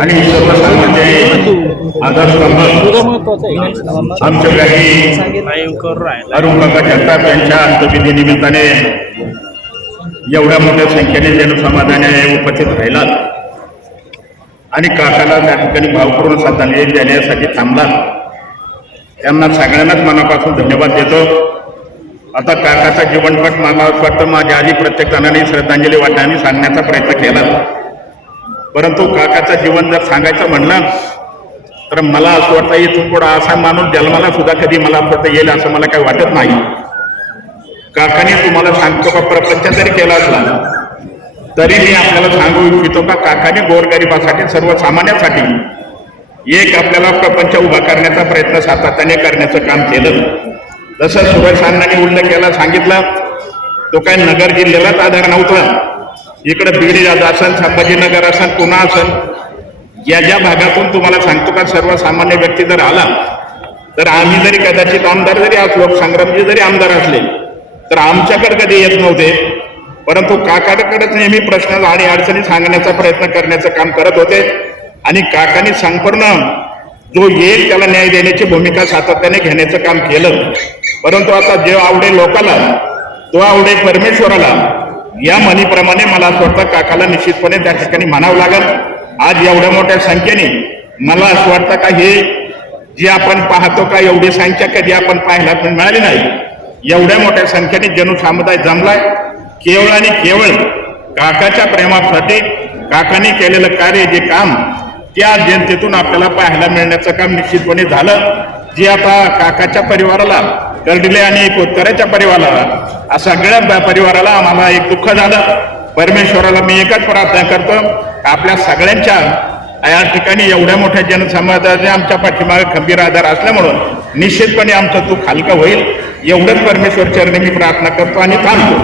आणि सर्वसामान्य आधारस्तंभ आमच्या काही अरुण काका जगताप यांच्या अंतविधी निमित्ताने एवढ्या मोठ्या संख्येने जनसमाधाने उपस्थित राहिलात आणि काकाला त्या ठिकाणी भावपूर्ण श्रद्धांजली देण्यासाठी थांबलात. त्यांना सगळ्यांनाच मनापासून धन्यवाद देतो. आता काकाचा जीवनपट मला असं वाटतं माझ्या आधी प्रत्येक जणांनी श्रद्धांजली वाटण्याने सांगण्याचा प्रयत्न केला, परंतु काकाचं जीवन जर सांगायचं म्हणलं तर मला असं वाटतं इथून पुढे असा माणूस जन्माला सुद्धा कधी मला असं येईल असं मला काही वाटत नाही. काकाने तुम्हाला सांगतो का प्रपंच जरी केला असला तरी मी आपल्याला सांगू इच्छितो का काकाने गोरगरिबासाठी सर्वसामान्यांसाठी एक आपल्याला प्रपंच उभा करण्याचा प्रयत्न सातत्याने करण्याचं काम केलं. जसं सुरेश अण्णांनी उल्लेख केला सांगितलं, तो काय नगर जिल्ह्यालाच आधार नव्हता. इकडे बीड असेल, संभाजीनगर असेल, पुणा असेल, या ज्या भागातून तुम्हाला सांगतो का सर्वसामान्य व्यक्ती जर आला तर आम्ही जरी कदाचित आमदार जरी असलो, संग्रामजी जरी आमदार असले तर आमच्याकडे कधी येत नव्हते, परंतु काकाकडेच नेहमी प्रश्न आणि अडचणी सांगण्याचा प्रयत्न करण्याचं काम करत होते. आणि काकांनी संपूर्ण जो येईल त्याला न्याय देण्याची भूमिका सातत्याने घेण्याचं काम केलं. परंतु आता जे आवडे लोकाला तो आवडे परमेश्वराला, या म्हणीप्रमाणे मला असं वाटतं काकाला निश्चितपणे त्या ठिकाणी म्हणावं लागेल. आज एवढ्या मोठ्या संख्येने मला असं वाटतं का हे जे आपण पाहतो का एवढी संख्या कधी आपण पाहायला पण मिळाली नाही. एवढ्या मोठ्या संख्येने जनसमुदाय जमलाय केवळ आणि केवळ काकाच्या प्रेमासाठी. काकाने केलेलं कार्य जे काम त्या जनतेतून आपल्याला पाहायला मिळण्याचं काम निश्चितपणे झालं. जे आता काकाच्या परिवाराला, कर्डिले आणि कोतकऱ्याच्या परिवाराला, सगळ्या परिवाराला आम्हाला एक दुःख झालं. परमेश्वराला मी एकच प्रार्थना करतो, आपल्या सगळ्यांच्या या ठिकाणी एवढ्या मोठ्या जनसमाजाचे आमच्या पाठीमागे खंबीर आधार असल्यामुळं निश्चितपणे आमचं दुःख हलकं होईल एवढंच परमेश्वर चरणी मी प्रार्थना करतो आणि थांबतो.